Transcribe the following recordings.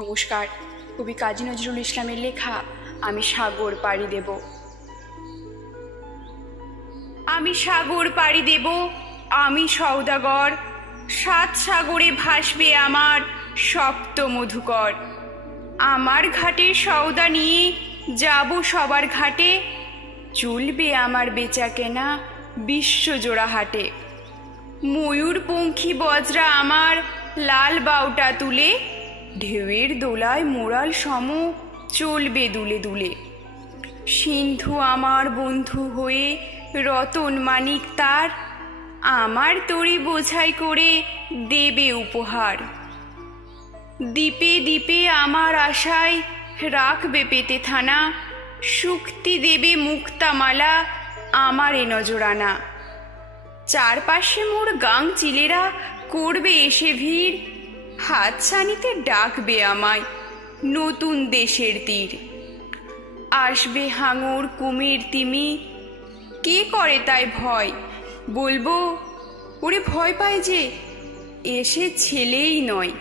নমস্কার। কবি কাজী নজরুল ইসলামের লেখা আমি সাগর পাড়ি দেব। আমি সাগর পাড়ি দেব, আমি সওদাগর, সাত সাগরে ভাসবে আমার সপ্ত মধুকর। আমার ঘাটের সওদা নিয়ে যাব সবার ঘাটে, চলবে আমার বেচা কেনা বিশ্বজোড়া হাটে। ময়ূরপঙ্খী বজরা আমার লাল বাউটা তুলে, ঢেউয়ের দোলায় মোরাল সম চলবে দুলে দুলে। সিন্ধু আমার বন্ধু হয়ে রতন মানিক তার, আমার তরি বোঝাই করে দেবে উপহার। দ্বীপে দ্বীপে আমার আশায় রাখবে পেতে থানা, শুক্তি দেবে মুক্তামালা আমার এ নজরানা। চারপাশে মোর গাং চিলেরা করবে এসে ভিড়, হাতছানিতে ডাকবে আমায় নতুন দেশের তীর। আসবে হাঙর কুমির তিমি, কে করে তাই ভয়? বলবো ওরে ভয় পায় যে, এসে ছেলেই নয়।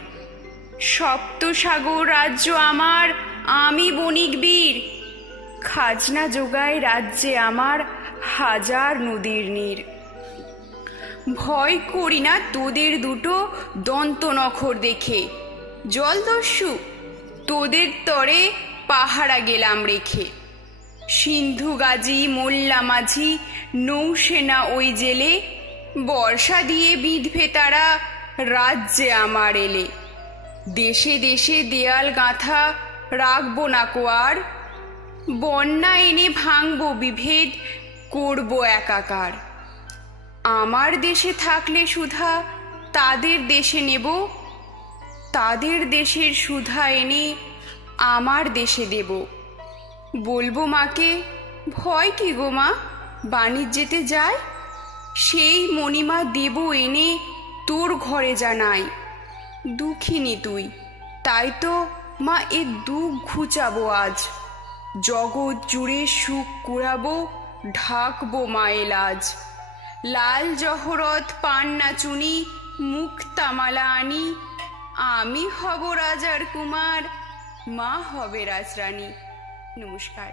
সপ্তসাগর রাজ্য আমার, আমি বণিক বীর, খাজনা জোগায় রাজ্যে আমার হাজার নদীর নীর। ভয় করি না তোদের দুটো দন্ত নখর দেখে, জলদস্যু তোদের তরে পাহারা গেলাম রেখে। সিন্ধু গাজী মোল্লা মাঝি নৌসেনা ওই জেলে, বর্ষা দিয়ে বিঁধবে তারা রাজ্যে আমার এলে। দেশে দেশে দেয়াল গাঁথা রাখবো না কোয়ার, বন্যা এনে ভাঙবো বিভেদ করবো একাকার। আমার দেশে থাকলে সুধা তাদের দেশে নেব, তাদের দেশের সুধা এনে আমার দেশে দেব। বলবো মাকে ভয় কি গো মা, বাণিজ্যেতে যায়, সেই মণিমা দেব এনে তোর ঘরে জানাই। দুঃখিনী তুই, তাই তো মা এ দুঃখ ঘুচাবো আজ, জগৎ জুড়ে সুখ কুড়াবো ঢাকবো মায়ের লাজ। লাল জহরত পান নাচুনি মুক্তামালা আনি, আমি হব রাজার কুমার, মা হবে রাজরানী। নমস্কার।